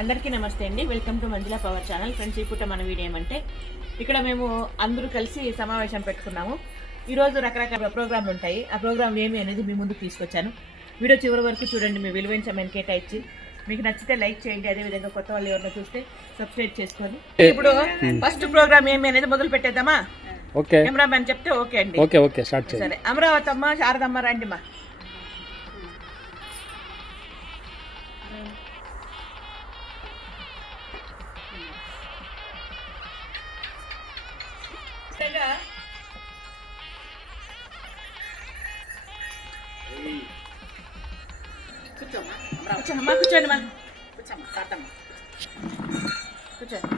అందరికీ నమస్తే అండి. Welcome to Manjula power channel. Friends, ఈ పూట మన వీడియో ఏమంటే ఇక్కడ మేము అందరూ కలిసి సమావేశం పెట్టుకున్నాము. ఈరోజు రకరకాల ప్రోగ్రాంలు ఉంటాయి. ఆ ప్రోగ్రాంలు ఏమి అనేది మీ ముందుకు తీసుకొచ్చాను. వీడియో చివరి వరకు చూడండి. మీ విలువైన సమయాన్ని కేటాయించి మీకు నచ్చితే లైక్ చేయండి. అదేవిధంగా కొత్త వాళ్ళు ఎవరైనా చూస్తే సబ్స్క్రైబ్ చేసుకొని ఇప్పుడు ఫస్ట్ ప్రోగ్రామ్ ఏమి అనేది మొదలు పెట్టేద్దామా? ఓకే, కెమెరామెన్ చెప్తే ఓకే అండి. ఓకే ఓకే స్టార్ట్ చేయండి. సరే, అమరావతి అమ్మ, శారదమ్మ రండి మా. కూర్చోమ్మా, కూర్చోండి మా, కూర్చోమ్మా, తాతమ్మ కూర్చోండి.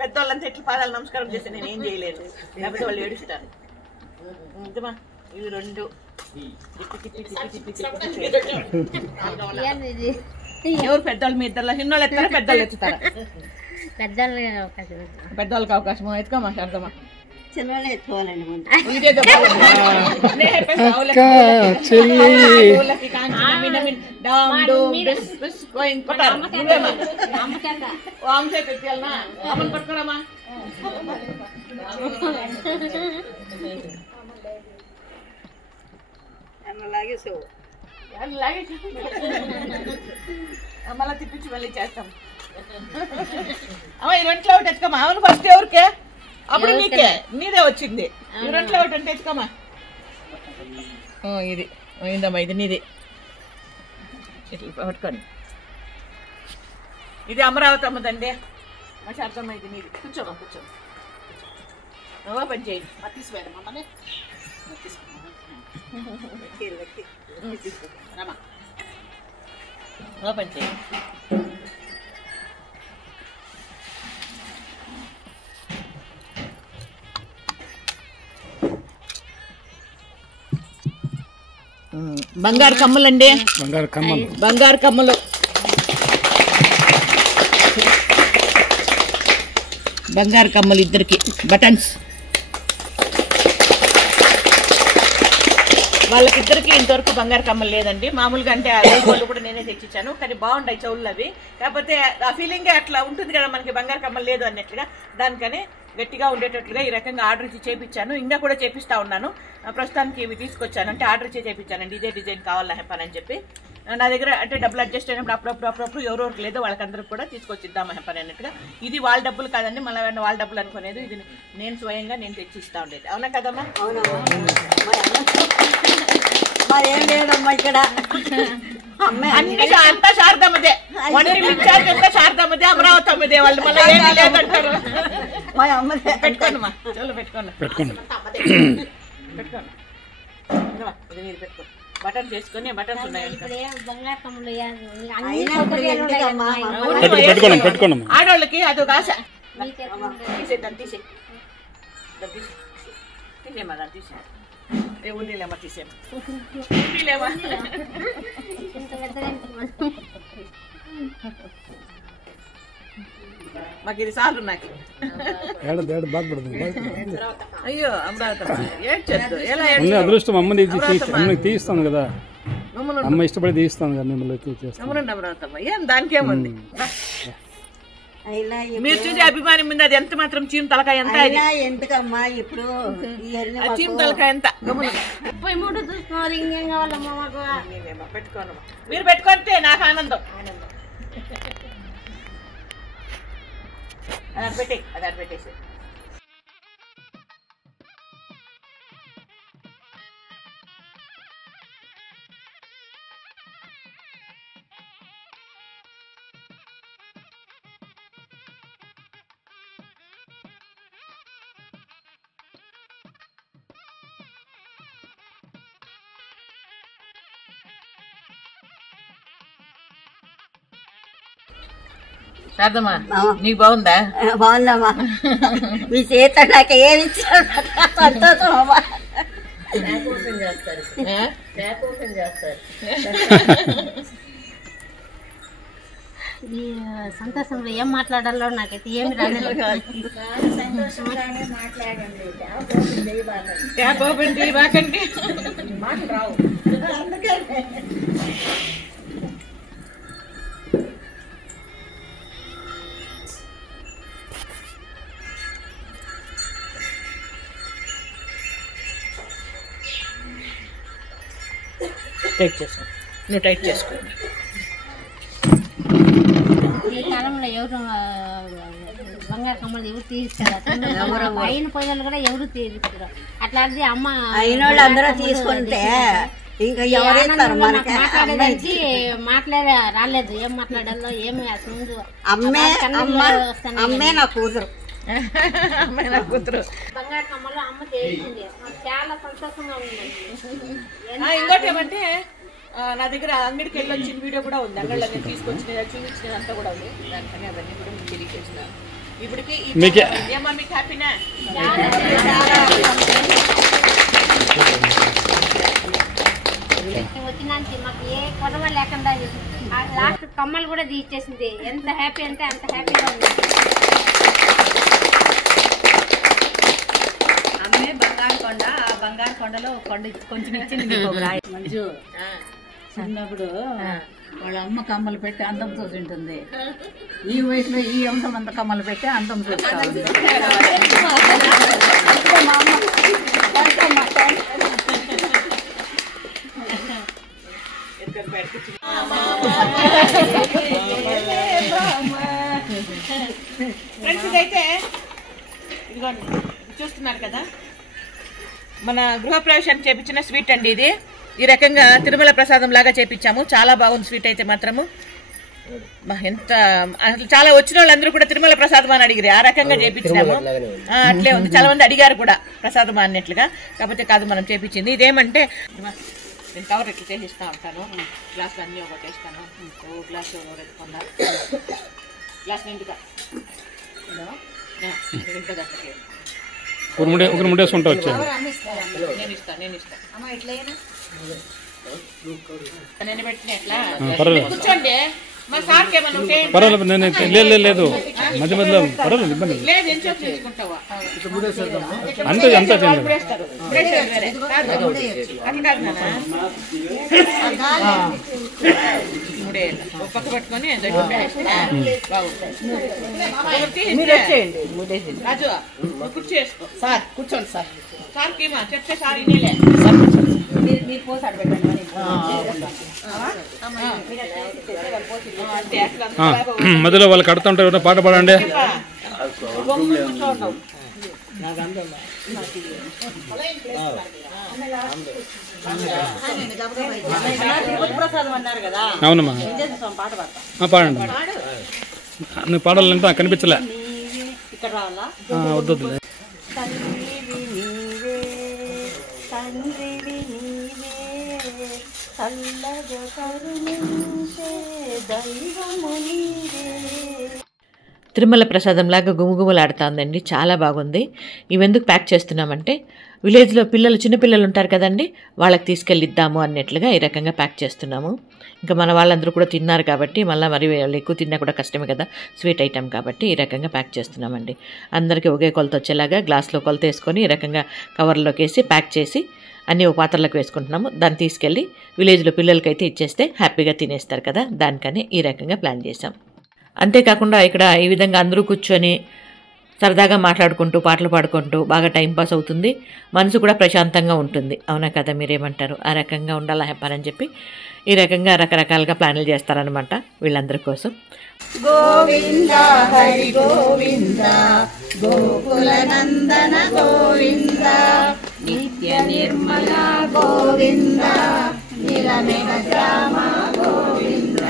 పెద్దవాళ్ళంతా ఇట్లా పాదాలు నమస్కారం చేస్తే నేను ఏం చేయలేను, లేకపోతే వాళ్ళు ఏడుస్తారు. ఇంతమా ఇవి రెండు ఎవరు పెద్దవాళ్ళు? మీ ఇద్దరు చిన్నోళ్ళు ఎత్తారా, పెద్దవాళ్ళు ఎత్తుతారా? పెద్దవాళ్ళకి అవకాశం ఎత్తుకోమా, శారదమ్మా. చిన్నవాళ్ళే ఎత్తుకోవాలండి. పట్టుకోరామా. మళ్ళీ తిప్పించి మళ్ళీ చేస్తాం. అమ్మ ఈ రెంట్లో ఒకటి ఎత్తుకోమా. అవును, ఫస్ట్ ఎవరికే? అప్పుడు నీకే, నీదే వచ్చింది. ఈ రెంట్లో ఒకటి అంటే ఎత్తుకోమా. ఇది అయిందమ్మా, ఇది నీది. ఇట్లా పట్టుకోండి. ఇది అమరావతి అమ్మదండి. మా శారదమ్మ ఇది నీది. కూర్చోమా, కూర్చో. నువ్వో పని చేయండి. తీసిపోయాడమ్మా, ఓపెన్ చేయండి. బంగారు కమ్మలండి, బంగారు కమ్మలు, బంగారు కమ్మలు. బంగారు కమ్మలు ఇద్దరికి బటన్స్. వాళ్ళకిద్దరికి ఇంతవరకు బంగారు కమ్మలు లేదండి. మామూలుగా అంటే వాళ్ళు కూడా నేనే తెచ్చిచ్చాను, కానీ బాగుంటాయి చెవులు అవి. కాకపోతే ఆ ఫీలింగే అట్లా ఉంటుంది కదా మనకి, బంగారు కమ్మలు లేదు అన్నట్లుగా. దానికని గట్టిగా ఉండేటట్లుగా ఈ రకంగా ఆర్డర్ ఇచ్చి చేయించాను. ఇంకా కూడా చేపిస్తా ఉన్నాను. ప్రస్తుతానికి ఇవి తీసుకొచ్చాను, అంటే ఆర్డర్ ఇచ్చి చేయించానండి. ఇదే డిజైన్ కావాలా హెప్పని అని చెప్పి నా దగ్గర అంటే డబ్బులు అడ్జస్ట్ అయినప్పుడు అప్పుడప్పుడు ఎవరెవరికి లేదో వాళ్ళకందరికి కూడా తీసుకొచ్చిద్దామా హెప్పని అన్నట్టుగా. ఇది వాళ్ళ డబ్బులు కాదండి, మళ్ళీ వాళ్ళ డబ్బులు అనుకునేది. ఇది నేను స్వయంగా నేను తెచ్చి ఇస్తా ఉండేది. అవునా కదమ్మా? ఏం లేదమ్మా ఇక్కడ. అన్ని అంతా శారదమ్మదే, వంటిల్లు ఇన్ఛార్జ్ అంతా శారదమ్మదే, అమరావతి అమ్మదే. వాళ్ళు మళ్ళీ ఏమీ లేదంటారు. మా అమ్మదే. పెట్టుకోండి మా చెవులు, పెట్టుకోండి పెట్టుకోండి, పెట్టుకోండి. ఇది మీరు పెట్టుకోండి. బటన్ చేసుకుని బటన్స్ ఉన్నాయి. ఆడవాళ్ళకి అదొక ఆశ. తీసేద్దాం, తీసే తీసేమా, దాన్ని తీసే. ఉండేలేమా, తీసేమా, ఉండేలేమా. మాకు ఇది సార్లు నాకు. అయ్యో అమరావతి ఏడ్చొద్దు. ఎలా అదృష్టం అమ్మని తీస్తాను కదా, అమ్మ ఇష్టపడి తీస్తాను కదా మిమ్మల్ని. అమరండి అమరావతి అమ్మ, ఏం దానికేముంది. మీరు చూసే అభిమానం మీద అది ఎంత మాత్రం చీమ తలకాయ ఎంత. ఎందుకమ్మా ఇప్పుడు చీమ తలకాయ ఎంత. 33 చూస్తున్నారు, ఇంకేం కావాలమ్మా మాకు. పెట్టుకోను, మీరు పెట్టుకుంటే నాకు ఆనందం. అది పెట్టే, అది పెట్టేసి. శారదమ్మా, నీకు బాగుందా? బాగుందమ్మా. మీ చేత నాకు ఏమి ఇచ్చారు, సంతోషం అమ్మా. ఈ సంతోషంలో ఏం మాట్లాడాలో నాకైతే ఏమి రాలేదు. ట్యాప్ ఓపెన్ చేయబాకండి, మాటలు రావు. టైట్ చేసుకో, నువ్వు టైట్ చేసుకో. ఈ కాలంలో ఎవరు బంగారు కమ్మలు ఎవరు తీస్తారు? పైన పొయ్యలు కూడా ఎవరు తీస్తారు. అట్లాంటిది అమ్మ అయిన వాళ్ళు అందరూ తీసుకుంటే ఇంకా ఎవరైతారు మనకి? మాట్లాడేదానికి మాట్లాడే రాలేదు. ఏం మాట్లాడాలో ఏమి ముందు అమ్మే నా కూతురు, అమ్మాయి నా కూతురు. బంగారు కమ్మలు అమ్మ చేసింది. చాలా సంతోషంగా ఉందండి. ఇంకోటి ఏమంటే నా దగ్గర అంగడికి వెళ్ళి వచ్చిన వీడియో కూడా ఉంది. అంగడిలో నేను తీసుకొచ్చిన చూపించినదంతా కూడా ఉంది. దానికని అవన్నీ కూడా మీకు తెలియజేస్తున్నాను. ఇప్పటికి ఏమా మీకు హ్యాపీనా? వచ్చినానికి మాకు ఏ కొదవ లేకుండా లాస్ట్ కమ్మలు కూడా తీసేసింది. ఎంత హ్యాపీ అంటే అంత హ్యాపీగా ఉంది. అమ్మే బంగారు కొండ, ఆ బంగారు కొండలో కొంచెం ఇచ్చింది మంజు. చిన్నప్పుడు వాళ్ళ అమ్మ కమ్మలు పెట్టి అందం చూసింటుంది. ఈ వయసులో ఈ అంశం అంత కమ్మలు పెట్టి అందం చూస్తా ఉంది. ఫ్రెండ్స్ ఇదైతే ఇదిగోండి చూస్తున్నారు కదా, మన గృహప్రవేశానికి చేపించిన స్వీట్ అండి ఇది. ఈ రకంగా తిరుమల ప్రసాదం లాగా చేపించాము. చాలా బాగుంది స్వీట్ అయితే మాత్రము. ఎంత అసలు చాలా వచ్చిన వాళ్ళందరూ కూడా తిరుమల ప్రసాదం అని అడిగారు. ఆ రకంగా చేపించినాము. అట్లే ఉంది, చాలా మంది అడిగారు కూడా ప్రసాదం అన్నట్లుగా. కాకపోతే కాదు మనం చేపించింది. ఇదేమంటే నేను కవర్ ఎట్లా చేసిస్తా ఉంటాను. గ్లాసులు అన్నీ ఒకటి వేస్తాను. ఓ గ్లాసు రెట్టుకుందా, గ్లాస్ నిండుగా ఒకరు ముండేసుకుంటా వచ్చాను. నేను పెట్టిన ఎట్లా కూర్చోండి. మా సార్కి ఏమన్నా ఉంటే పర్వాలేదు, నేను లేదు మధ్య మధ్యలో పర్వాలేదు, ఇబ్బంది లేదు. ఏం చెప్పి చేసుకుంటావా అంతే అంతా వేస్తారు. అట్లా కాదు నాన్న, మూడేళ్ళు ఒక పక్క పట్టుకొని రాజు కుర్చీ వేసుకో. సార్ కూర్చోండి. సార్ సార్కి చెప్తే సార్ ఇనేలే. మధ్యలో వాళ్ళు కడుతూ ఉంటారు, పాట పాడండి. అవునమ్మా, పాడండి. నువ్వు పాడాలంటే కనిపించలే. వద్దు తిరుమల ప్రసాదంలాగా గుమగుమలాడుతుందండి. చాలా బాగుంది. ఇవెందుకు ప్యాక్ చేస్తున్నామంటే విలేజ్లో చిన్నపిల్లలు ఉంటారు కదండి, వాళ్ళకి తీసుకెళ్ళిద్దాము అన్నట్లుగా ఈ రకంగా ప్యాక్ చేస్తున్నాము. ఇంకా మన వాళ్ళందరూ కూడా తిన్నారు కాబట్టి మళ్ళీ మరి వాళ్ళు ఎక్కువ తిన్నా కూడా కష్టమే కదా, స్వీట్ ఐటెం కాబట్టి ఈ రకంగా ప్యాక్ చేస్తున్నామండి. అందరికీ ఒకే కొలత వచ్చేలాగా గ్లాస్లో కొలత వేసుకొని ఈ రకంగా కవర్లోకి వేసి ప్యాక్ చేసి అన్నీ ఒక పాత్రలకు వేసుకుంటున్నాము. దాన్ని తీసుకెళ్ళి విలేజ్లో పిల్లలకైతే ఇచ్చేస్తే హ్యాపీగా తినేస్తారు కదా, దానికని ఈ రకంగా ప్లాన్ చేసాం. అంతేకాకుండా ఇక్కడ ఈ విధంగా అందరూ కూర్చొని సరదాగా మాట్లాడుకుంటూ పాటలు పాడుకుంటూ బాగా టైంపాస్ అవుతుంది. మనసు కూడా ప్రశాంతంగా ఉంటుంది. అవునా కదా, మీరేమంటారు? ఆ రకంగా ఉండాలా హ్యాపీ చెప్పి ఈ రకంగా రకరకాలుగా ప్లాన్లు చేస్తారనమాట వీళ్ళందరి కోసం. గోవింద హరి గోవింద గోకుల నందన గోవింద నిత్య నిర్మల గోవింద నిలమెన శ్యామ గోవింద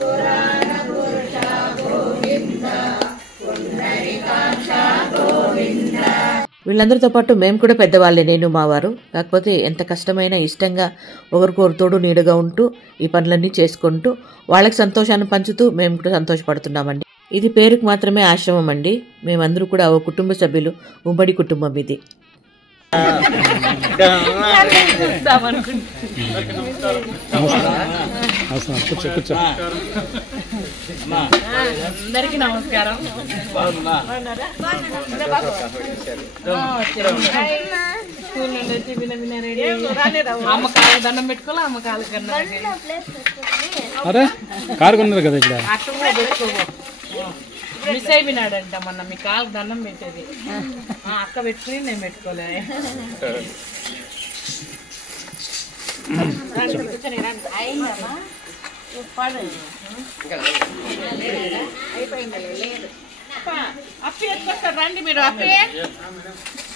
పురాణ పురుష గోవింద పుండరీకాక్ష గోవింద. వీళ్ళందరితో పాటు మేము కూడా పెద్దవాళ్ళే, నేను మా వారు. కాకపోతే ఎంత కష్టమైనా ఇష్టంగా ఒకరికొకరు తోడు నీడగా ఉంటూ ఈ పనులన్నీ చేసుకుంటూ వాళ్ళకి సంతోషాన్ని పంచుతూ మేము కూడా సంతోషపడుతున్నామండి. ఇది పేరుకు మాత్రమే ఆశ్రమం అండి. మేమందరూ కూడా ఓ కుటుంబ సభ్యులు, ఉమ్మడి కుటుంబం ఇది. కూర్చో అందరికీ నమస్కారం. అమ్మ కాళ్ళకి దండం పెట్టుకోవాలి. అమ్మ కాళ్ళకి అరే కారు కొన్నారు కదా ఇక్కడ అట్ట కూడా పెట్టుకోబో. మిస్ అయిపోయినాడంట మొన్న. మీ కాళ్ళకి దండం పెట్టేది అక్క పెట్టుకుని నేను పెట్టుకోలే. అప్పి ఎత్తుకొస్తారు రండి మీరు. అప్పి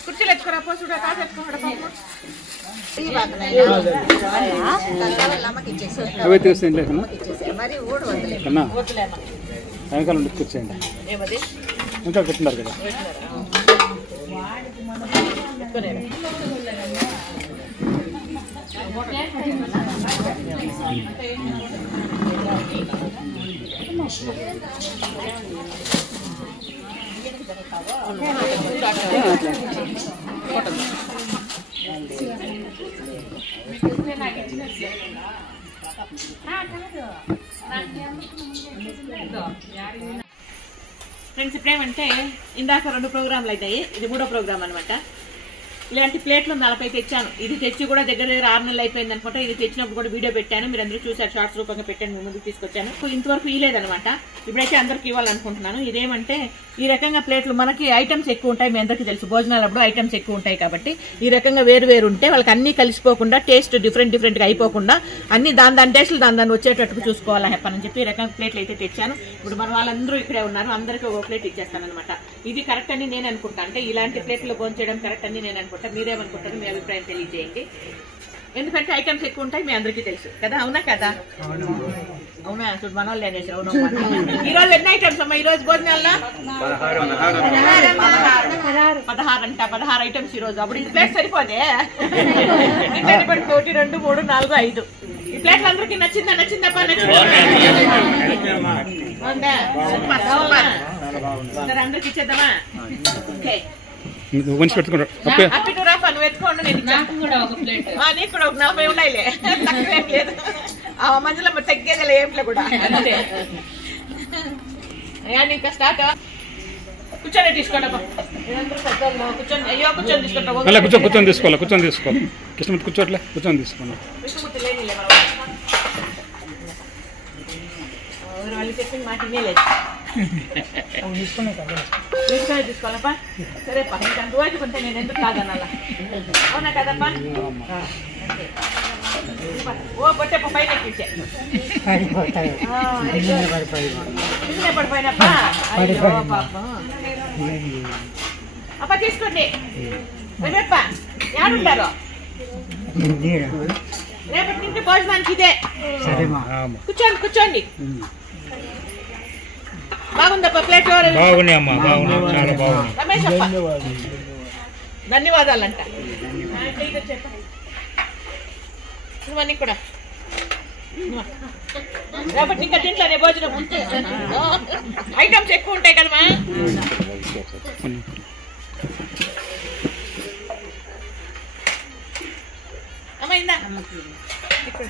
కుర్చీలు ఎత్తుకోరా చూడ కాదు ఎత్తుకోండి. అవే తీసేయండి కన్నా వెనకాల ఉండి కూర్చోండి. ఇంకా కూర్చున్నారు కదా. ఫ్రెండ్స్ ఇప్పుడేమంటే ఇందాక 2 ప్రోగ్రాంలు అవుతాయి. ఇది 3వ ప్రోగ్రామ్ అనమాట. ఇలాంటి ప్లేట్లు 40 తెచ్చాను. ఇది తెచ్చి కూడా దగ్గర 6 నెలలు అయిపోయింది అనుకుంటా. ఇది తెచ్చినప్పుడు కూడా వీడియో పెట్టాను, మీరు అందరూ చూసారు. షార్ట్స్ రూపంగా పెట్టాను, మీ ముందుకు తీసుకొచ్చాను. ఇంతవరకు ఇవ్వలేదనమాట. ఇప్పుడైతే అందరికి ఇవ్వాలనుకుంటున్నాను. ఇదేమంటే ఈ రకంగా ప్లేట్లు మనకి ఐటమ్స్ ఎక్కువ ఉంటాయి. మీ అందరికీ తెలుసు భోజనాలప్పుడు ఐటమ్స్ ఎక్కువ ఉంటాయి కాబట్టి ఈ రకంగా వేరు ఉంటే వాళ్ళకి అన్ని కలిసిపోకుండా టేస్ట్ డిఫరెంట్గా అయిపోకుండా అన్ని దాని టేస్ట్లు దాన్ని వచ్చేటట్టు చూసుకోవాలా హెప్పని చెప్పి ఈ రకంగా ప్లేట్లు అయితే తెచ్చాను. ఇప్పుడు మన వాళ్ళందరూ ఇక్కడే ఉన్నారు. అందరికీ ఒక ప్లేట్ ఇచ్చేస్తాను అనమాట. ఇది కరెక్ట్ అని నేను అనుకుంటా. అంటే ఇలాంటి ప్లేట్లు భోంచేయడం కరెక్ట్ అని నేను అనుకుంటా. మీరేమనుకుంటారు? మీ అభిప్రాయం తెలియజేయండి. ఎందుకంటే ఐటమ్స్ ఎక్కువ ఉంటాయి, మీ అందరికీ తెలుసు కదా. అవునా కదా? అవునా? చూడు మన వాళ్ళు అనేసి. అవును. ఈ రోజు ఎన్ని ఐటమ్స్ అమ్మా? ఈ రోజు భోజనాల్లో 16 ఐటమ్స్ ఈ రోజు. అప్పుడు ఈ ప్లేట్ సరిపోదే. 1 2 3 4 5 ఈ ప్లేట్లు అందరికి నచ్చిందప్ప? అందరికి ఇచ్చేద్దామా? ఓకే కొంచెం పెట్టుకుంటారు. నువ్వు ఎత్తుకోండి. నీకు కూడా ఒక 40 ఉన్నాయిలే. లేదు ఆ మధ్యలో తగ్గేది ఏంట్లో కూడా. ఇంకా స్టార్ట్. కూర్చొని తీసుకోండి. కూర్చొని అయ్యో కూర్చొని తీసుకుంటా. కూర్చొని తీసుకోవాలి. కృష్ణమూర్తి కూర్చోట్లే, కూర్చొని తీసుకోండి. కృష్ణమూర్తి లేనిలే వాళ్ళు చెప్పింది మాట వినేలేదు. తీసుకోవాలప్పా. సరేపా ఇంకా అందుబాటుకుంటే నేను ఎందుకు కాదనాలా? అవునా కదప్పా? ఓ పొట్టేప పైన ఎక్కించే పడిపోయినప్పా. అప్ప తీసుకోండి. రేపప్ప ఏడుంటారు? రేపటి నుంచి భోజనానికి ఇదే. కూర్చోండి. బాగుందప్ప ప్లేట్? రమేష్ అప్ప ధన్యవాదాలంట. నువ్వన్నీ కూడా రేపటి ఇంకా తింట్లోనే భోజనం. ఐటమ్స్ ఎక్కువ ఉంటాయి కదమ్మా. అమ్మా ఇందా ఇక్కడ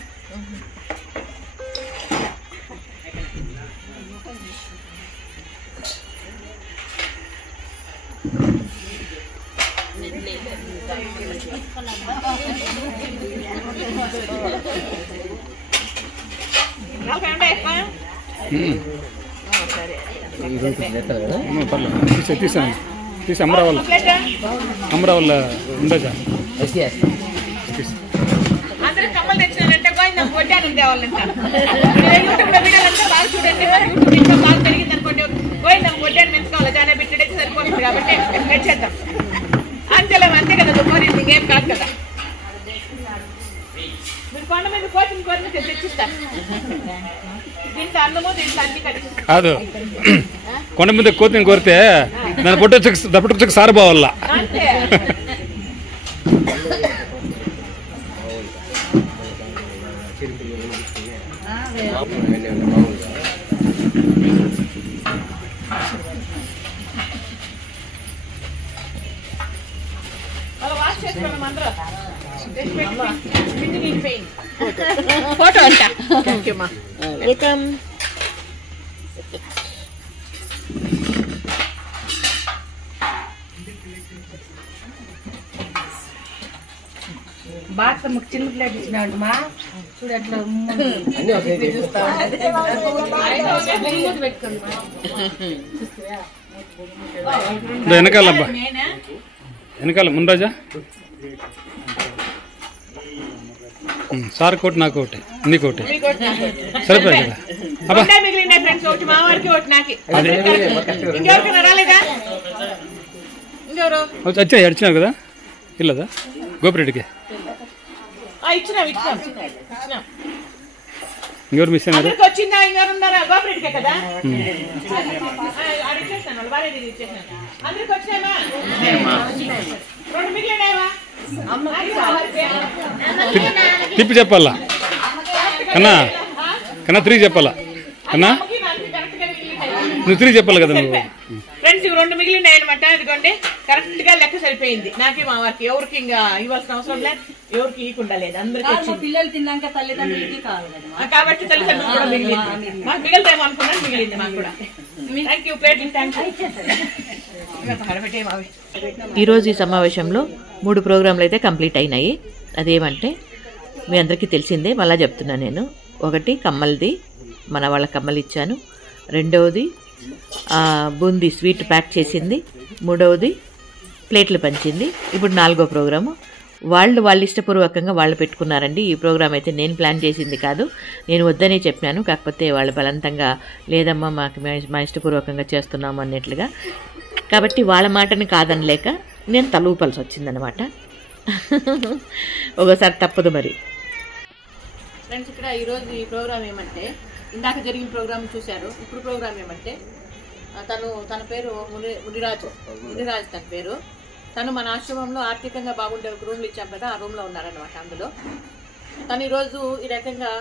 తీసి అమరావల్ల ఉండజా. అందరూ కమ్మలు తెచ్చినారంటే గోయిందా వడ్డానం తేవాలంట. యూట్యూబ్ లో వీడియోలంతా బాగా చూడండి. యూట్యూబ్ ఇంకా బాగా పెరిగింది అనుకోండి. గోయిందా వడ్డానం ఎంచుకోవాలి. దాని బిట్టడైతే సరిపోతుంది కాబట్టి తెచ్చేద్దాం. అంతే కదా. కోరింది ఇంకేం కాదు కదా. మీరు కొండ మీద కోచింగ్ కోరిన తెచ్చిస్తారు. దీంట్లో అన్నము దీంట్లో అన్ని కలిసి కాదు. కొండ మీద కోతిని కోరితే దాన్ని పొట్టుకు సారు పోవాల. అంతే. ఫోటో అంట. వెల్కమ్. బాగా చిన్న ప్లేట్ ఇచ్చినాడు మా చూడు అట్లా వెనకాల అబ్బా వెనకాల మున్రాజా సార్ కోటి నాకు ఒకటి నీకు ఒకటి సరిపోయి కదా అబ్బా మిగిలిన ఫ్రెండ్స్ ఒకటి మా వారికి ఒకటి నాకి ఇంకెవరికైనా రాలేదా ఇంకెవరు వచ్చా అడిచినావు కదా ఇల్లదా గోపిరెడ్డికి ఇచ్చినాం ఇంకెవరు మిస్ అయినారు అందరికి వచ్చిందా ఇంకెవరు ఉన్నారా గోపిరెడ్డికే కదా ఇచ్చేస్తాను భార్య ఇచ్చేసాను అందరికి వచ్చినామా 2 మిగిలినావా తిప్పి చెప్పాలా కన్నా కన్నా 3 చెప్పాలా కన్నా నువ్వు 3 చెప్పాలి కదా నువ్వు ఫ్రెండ్స్ ఇవి 2 మిగిలినాయి అనమాట. అదిగోండి కరెక్ట్ గా లెక్క సరిపోయింది. నాకి మా వారికి ఎవరికి ఇంకా ఇవ్వాల్సిన అవసరం లేదు, ఎవరికి ఇవ్వకుండా లేదు, అందరికి పిల్లలు తిన్నాక తల్లిదండ్రులకి కావాలి కాబట్టి తల్లిదండ్రులు కూడా మిగిలింది. మాకు మిగిలితేమో అనుకున్నాను, మిగిలింది మాకు కూడా. థ్యాంక్ యూ ప్లేట్ ఈరోజు ఈ సమావేశంలో 3 ప్రోగ్రాంలు అయితే కంప్లీట్ అయినాయి. అదేమంటే మీ అందరికీ తెలిసిందే, మళ్ళీ చెప్తున్నాను నేను. ఒకటి కమ్మల్ది, మన వాళ్ళ కమ్మలు ఇచ్చాను. రెండవది బూందీ స్వీట్ ప్యాక్ చేసింది. మూడవది ప్లేట్లు పంచింది. ఇప్పుడు 4వ ప్రోగ్రాము వాళ్ళు ఇష్టపూర్వకంగా వాళ్ళు పెట్టుకున్నారండి. ఈ ప్రోగ్రాం అయితే నేను ప్లాన్ చేసింది కాదు, నేను వద్దనే చెప్పినాను. కాకపోతే వాళ్ళు బలవంతంగా లేదమ్మా మాకు మా ఇష్టపూర్వకంగా చేస్తున్నాము అన్నట్లుగా, కాబట్టి వాళ్ళ మాటని కాదనలేక నేను తలూపాల్సి వచ్చిందనమాట. ఒకసారి తప్పదు మరి. ఫ్రెండ్స్ ఇక్కడ ఈరోజు ఈ ప్రోగ్రాం ఏమంటే, ఇందాక జరిగిన ప్రోగ్రాం చూశారు. ఇప్పుడు ప్రోగ్రాం ఏమంటే తన పేరు మునిరాజు తన పేరు. తను మన ఆశ్రమంలో ఆర్థికంగా బాగుండే ఒక రూమ్లు ఇచ్చాం కదా, ఆ రూమ్లో ఉన్నారనమాట. అందులో తను ఈరోజు ఈ రకంగా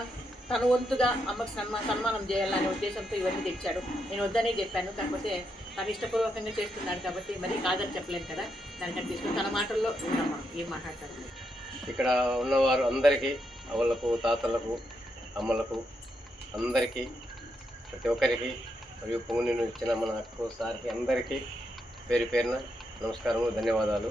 తన వంతుగా అమ్మకు సన్మానం చేయాలనే ఉద్దేశంతో ఇవన్నీ తెచ్చాడు. నేను వద్దనే చెప్పాను, కాకపోతే తను ఇష్టపూర్వకంగా చేస్తున్నాడు కాబట్టి మరి కాదని చెప్పలేను కదా. దానికంటే తీసుకుని తన మాటల్లో ఉన్నామా ఏం మాట్లాడతారు. ఇక్కడ ఉన్నవారు అందరికీ, అవ్వలకు, తాతలకు, అమ్మలకు అందరికీ, ప్రతి ఒక్కరికి, మరియు పొంగుని ఇచ్చిన మన అక్క సార్కి అందరికీ పేరు పేరున నమస్కారము, ధన్యవాదాలు.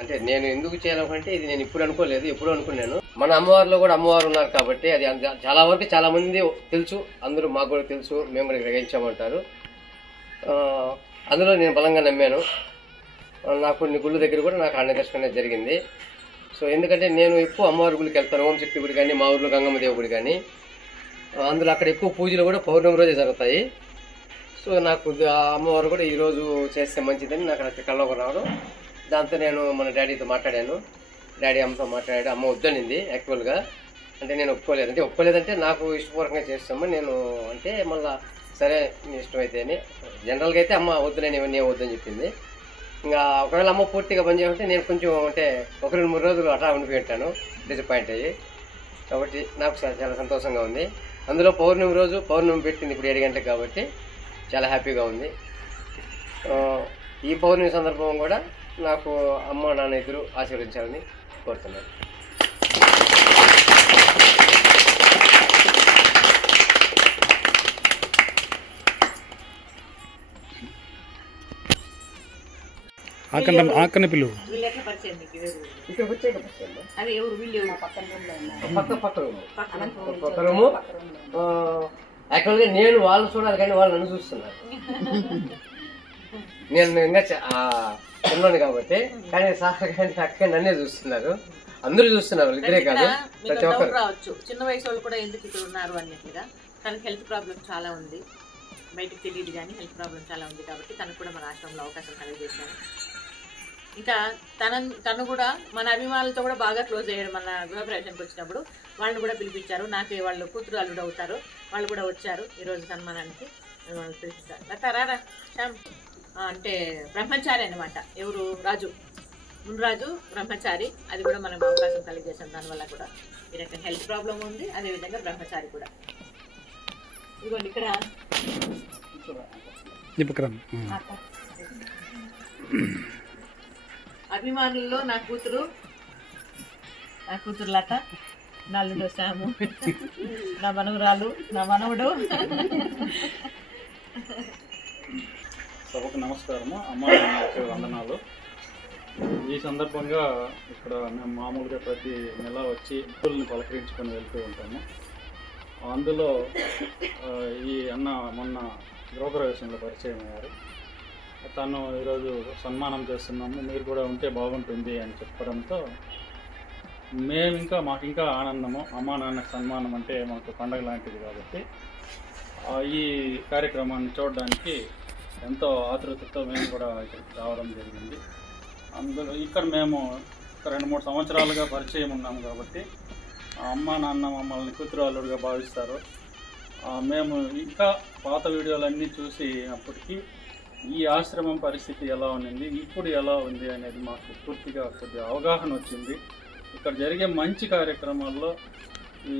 అంటే నేను ఎందుకు చేయాలంటే ఇది నేను ఇప్పుడు అనుకోలేదు, ఎప్పుడు అనుకున్నాను. మన అమ్మవారిలో కూడా అమ్మవారు ఉన్నారు కాబట్టి అది చాలా వరకు చాలా మంది తెలుసు, అందరూ మాకు కూడా తెలుసు, మేము కూడా గ్రహించామంటారు. అందులో నేను బలంగా నమ్మాను. నాకు కొన్ని గుళ్ళ దగ్గర కూడా నాకు అన్న దర్శనం జరిగింది. సో ఎందుకంటే నేను ఎక్కువ అమ్మవారి గుడికి వెళ్తాను, ఓంశక్తి గుడి కానీ, మా ఊరిలో గంగమ్మ దేవి గుడి కానీ. అందులో అక్కడ ఎక్కువ పూజలు కూడా పౌర్ణమి రోజే జరుగుతాయి. సో నాకు అమ్మవారు కూడా ఈరోజు చేస్తే మంచిదని నాకు అక్కడ కళ్ళకు రావడం. దాంతో నేను మన డాడీతో మాట్లాడాను, డాడీ అమ్మతో మాట్లాడాడు. అమ్మ వద్దనింది యాక్చువల్గా, అంటే నేను ఒప్పుకోలేదు. అంటే ఒప్పుకోలేదంటే నాకు ఇష్టపూర్వకంగా చేస్తాము నేను అంటే, మళ్ళీ సరే మీ ఇష్టమైతే అని. జనరల్గా అయితే అమ్మ వద్దు, నేను ఇవన్నీ వద్దని చెప్పింది. ఇంకా ఒకవేళ అమ్మ పూర్తిగా పని చేయమంటే నేను కొంచెం అంటే 1-2-3 రోజులు అట్లా ఉండిపోయి ఉంటాను, డిసప్పాయింట్ అయ్యి. కాబట్టి నాకు చాలా సంతోషంగా ఉంది. అందులో పౌర్ణమి రోజు, పౌర్ణమి పెట్టింది ఇప్పుడు 7 గంటలకు, కాబట్టి చాలా హ్యాపీగా ఉంది. ఈ పౌర్ణమి సందర్భం కూడా నాకు అమ్మ నాన్న ఇద్దరు ఆశీర్వదించాలని కోరుతున్నాను. ఆకన్న పిల్లు యాక్చువల్గా నేను వాళ్ళు చూడాలి కానీ వాళ్ళు నన్ను చూస్తున్నారు. నేను ఇంకా ఉన్నాను కాబట్టి, కానీ సార్ కానీ అక్క నన్నే చూస్తున్నారు, అందరూ చూస్తున్నారు, ఇద్దరే కాదు ప్రతి ఒక్కరు. రావచ్చు చిన్న వయసు వాళ్ళు కూడా ఎందుకు ఇక్కడ ఉన్నారు అన్నట్లుగా. తనకి హెల్త్ ప్రాబ్లం చాలా ఉంది, బయటకు తెలియదు కానీ హెల్త్ ప్రాబ్లం చాలా ఉంది కాబట్టి తనకు కూడా మన ఆశ్రమంలో అవకాశం కలిగజేశాను. ఇంకా తను కూడా మన అభిమానులతో కూడా బాగా క్లోజ్ అయ్యాడు. మన గృహప్రవేశానికి వచ్చినప్పుడు వాళ్ళని కూడా పిలిపించారు. నాకే వాళ్ళు కూతురు అల్లుడు అవుతారు, వాళ్ళు కూడా వచ్చారు ఈరోజు సన్మానానికి. పిలిపిస్తారు లతారా శ్యామ్ అంటే బ్రహ్మచారి అనమాట. ఎవరు రాజు, మున్రాజు బ్రహ్మచారి. అది కూడా మనం అవకాశం కలిగజేసాం. దానివల్ల కూడా ఈ రకం హెల్త్ ప్రాబ్లం ఉంది, అదేవిధంగా బ్రహ్మచారి కూడా. ఇదిగోండి ఇక్కడ అభిమానుల్లో నా కూతురు లత, నా అల్లుడు శ్యాము, నా మనవరాలు, నా మనవడు. సభకు నమస్కారము, అమ్మాయికి వందనాలు. ఈ సందర్భంగా ఇక్కడ మేము మామూలుగా ప్రతి నెల వచ్చి భక్తుల్ని పలకరించుకొని వెళ్తూ ఉంటాము. అందులో ఈ అన్న మొన్న గృహప్రవేశంలో పరిచయం అయ్యారు. తను ఈరోజు సన్మానం చేస్తున్నాము, మీరు కూడా ఉంటే బాగుంటుంది అని చెప్పడంతో మాకు ఇంకా ఆనందము. అమ్మా నాన్నకు సన్మానం అంటే మాకు పండగ లాంటిది కాబట్టి ఈ కార్యక్రమాన్ని చూడడానికి ఎంతో ఆతృతతో మేము కూడా ఇక్కడికి రావడం జరిగింది. అందులో ఇక్కడ మేము 2-3 సంవత్సరాలుగా పరిచయం ఉన్నాము కాబట్టి అమ్మ నాన్న మమ్మల్ని కూతురు అల్లుడుగా భావిస్తారు. మేము ఇంకా పాత వీడియోలన్నీ చూసి అప్పటికి ఈ ఆశ్రమం పరిస్థితి ఎలా ఉంది, ఇప్పుడు ఎలా ఉంది అనేది మాకు పూర్తిగా కొద్దిగా అవగాహన వచ్చింది. ఇక్కడ జరిగే మంచి కార్యక్రమాల్లో ఈ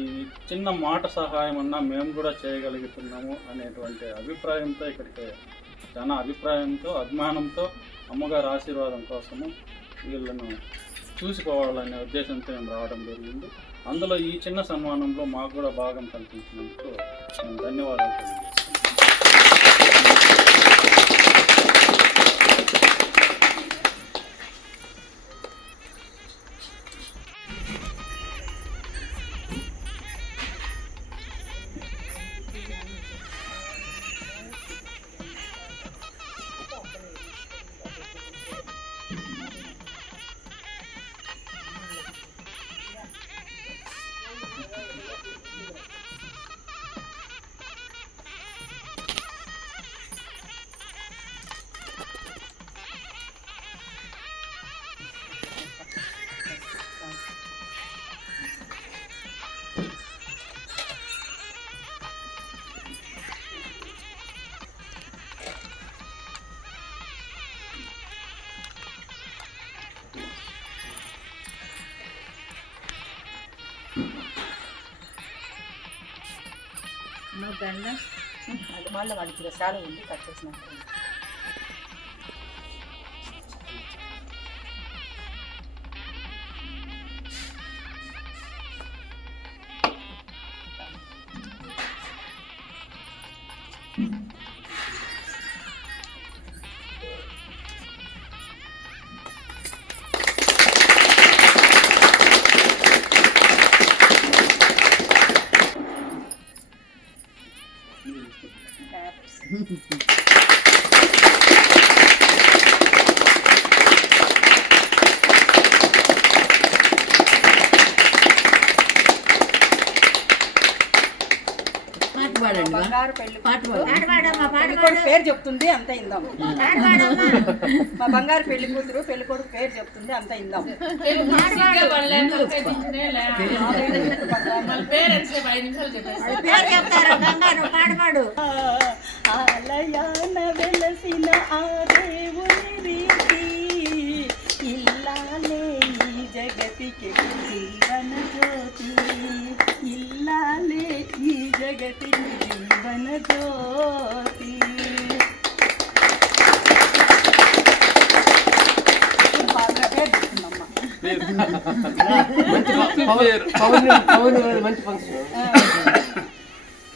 చిన్న మాట సహాయం అన్నా మేము కూడా చేయగలుగుతున్నాము అనేటువంటి అభిప్రాయంతో ఇక్కడికి చాలా అభిమానంతో అమ్మగారి ఆశీర్వాదం కోసము వీళ్ళను చూసిపోవాలనే ఉద్దేశంతో మేము రావడం జరిగింది. అందులో ఈ చిన్న సన్మానంలో మాకు కూడా భాగం కల్పించినందుకు నేను ధన్యవాదాలు తెలియజేస్తున్నాను. గండ అది మళ్ళీ వాడికి చాలా ఉంది కట్టేసినట్టు. బంగారు పెళ్లి పేరు చెప్తుంది అంత ఇందాం. మా బంగారు పెళ్లి కూతురు పెళ్లి కొడుకు పేరు చెప్తుంది అంత ఇందాం. ఆలయాన వెలసిన ఆ దేవుని రీతి ఇల్లాలే ఈ జగతికి జీవన జ్యోతి, ఇల్లాలే ఈ జగతికి జీవన జ్యోతి.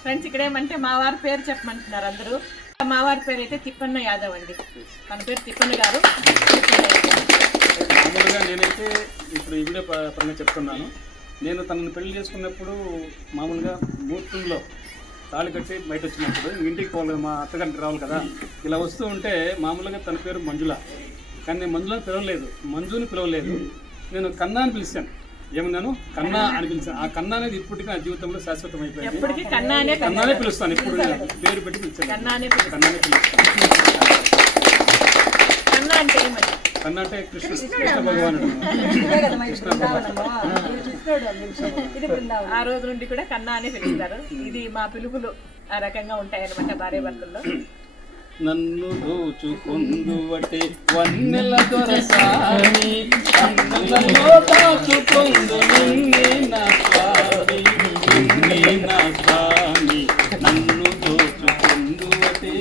ఫ్రెండ్స్ ఇక్కడ ఏమంటే మా వారి పేరు చెప్పమంటున్నారు అందరూ. మా వారి పేరు అయితే తిప్పన్న యాదవ్ అండి. మన పేరు తిప్పన్న గారు. మామూలుగా నేనైతే ఇప్పుడు ఈ వీడియో పరంగా చెప్తున్నాను. నేను తనను పెళ్లి చేసుకున్నప్పుడు మామూలుగా మూర్తుల్లో తాళి కట్టి బయట వచ్చినప్పుడు ఇంటికి పోవాలి, మా అత్తగారికి రావాలి కదా. ఇలా వస్తూ ఉంటే మామూలుగా తన పేరు మంజుల, కానీ నేను మంజులని పిలవలేదు, మంజుని పిలవలేదు, నేను కన్నా అని పిలిచాను. ఏమన్నాను? కన్నా అని పిలిచాను. ఆ కన్నా అనేది ఇప్పటికీ నా జీవితంలో శాశ్వతం అయిపోయింది. కన్నానే పిలుస్తాను, ఇప్పుడు పేరు పెట్టి పిలిచాను. కన్నానే పిలుస్తాను. కన్నా అంటే కృష్ణ భగవానుడు. ఆ రోజు నుండి కూడా కన్నా అని పిలుస్తారు. ఇది మా పిలుపులు ఆ రకంగా ఉంటాయన్నమాట భార్య భర్తల్లో. నన్ను దోచుకుందువటే వన్నెల దొరసాని, అన్నలలో దాచుకుందు నిన్నే నా స్వామి, నిన్నే నా స్వామి. నన్ను దోచుకుందువటే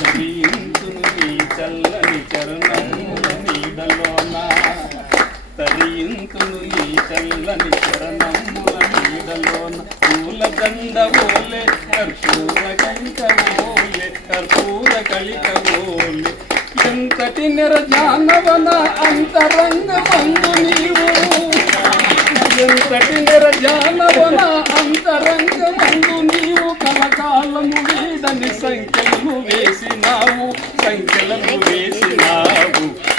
తరింతును నీ చల్లని చరణముల నీడలోన, తరింతును ఈ చల్లని చరణముల నీడలోన పూల దండ ఓలే కర్పూర కలిక ఓలే ఎంతటి నిరజానవన అంతరంగమందు నీవు ఎంతటి నిరజానవన అంతరంగమందు నీవు కలకాలము వీడని సంఖ్యలను వేసినావు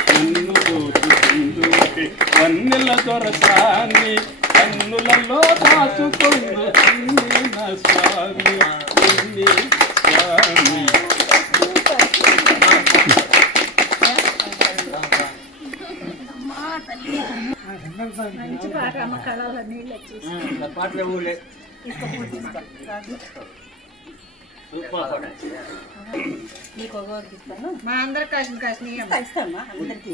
నన్ను దోచుకుందుకే వన్నెల దొరసాన్ని కన్నులలో దాచుకుందు నా స్వామి స్వామి. మా అందరు కాసిన ఇస్తామా అందరికీ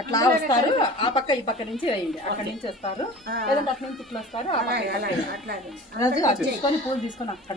అట్లా వస్తారు ఆ పక్క ఈ పక్క నుంచి వేయండి అక్కడ నుంచి వస్తారు లేదంటే అట్లా నుంచి ఇట్లా వస్తారు అలాగే తీసుకొని పూలు తీసుకొని అక్కడ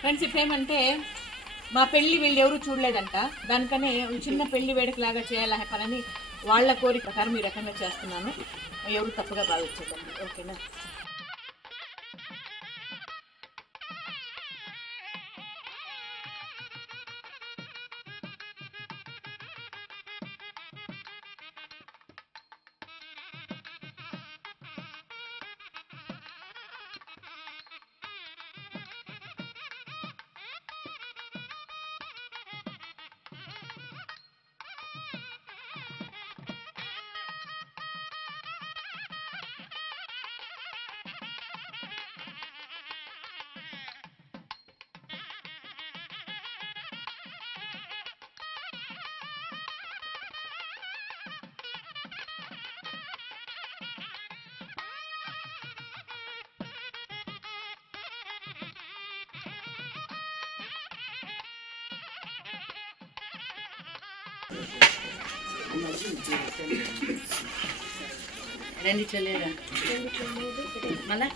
ఫ్రెండ్స్ ఇప్పుడు ఏమంటే మా పెళ్లి వీళ్ళు ఎవరు చూడలేదంట, దానికనే చిన్న పెళ్లి వేడుకలాగా చేయాలని వాళ్ళ కోరిక ప్రకారం ఈ రకంగా చేస్తున్నాను. ఎవరు తప్పుగా భావించదండి, ఓకేనా? రెండు చెల్లేదా మళ్ళా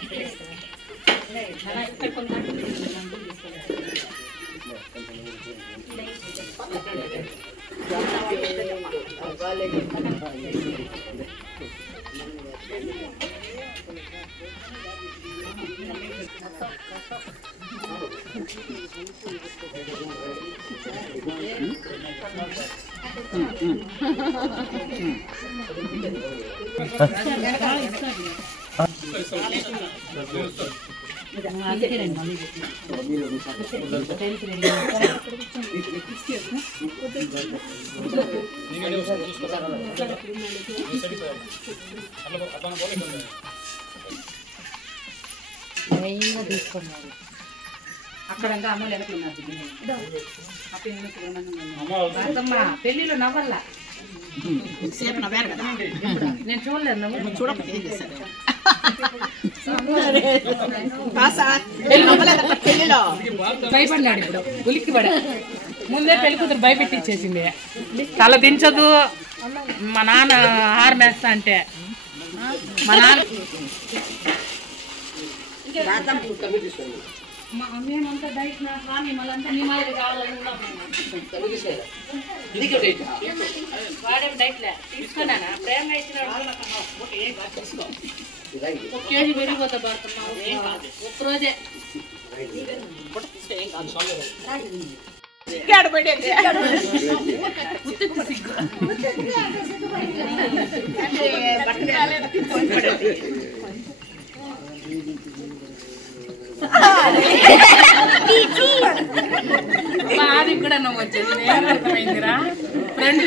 అక్కడ అమ్మలు వెనకున్నారు పెళ్లిలో నవ్వాలా సేపు నవ్వారు కదా, నేను చూడలేదు చూడకపోతే ఏం చేశారు? పెళ్లిలో భయపడినాడు ఇప్పుడు ఉలిక్కి పడా ముందే పెళ్లి కూతురు భయపెట్టించేసింది, తల దించదు మా నాన్న హారం వేస్తా అంటే మా నాన్న మేమంతా డైట్ కానీ మళ్ళంతా నీ మాదిరి కావాలని వాడే డైట్లే తీసుకున్నానా ప్రేమ ఇచ్చిన ఒక కేజీ పెరిగిపోతా పడుతున్నా ఒక్కరోజే అది కూడా నువ్వు వచ్చేది అర్థమైందిరా ఫ్రెండ్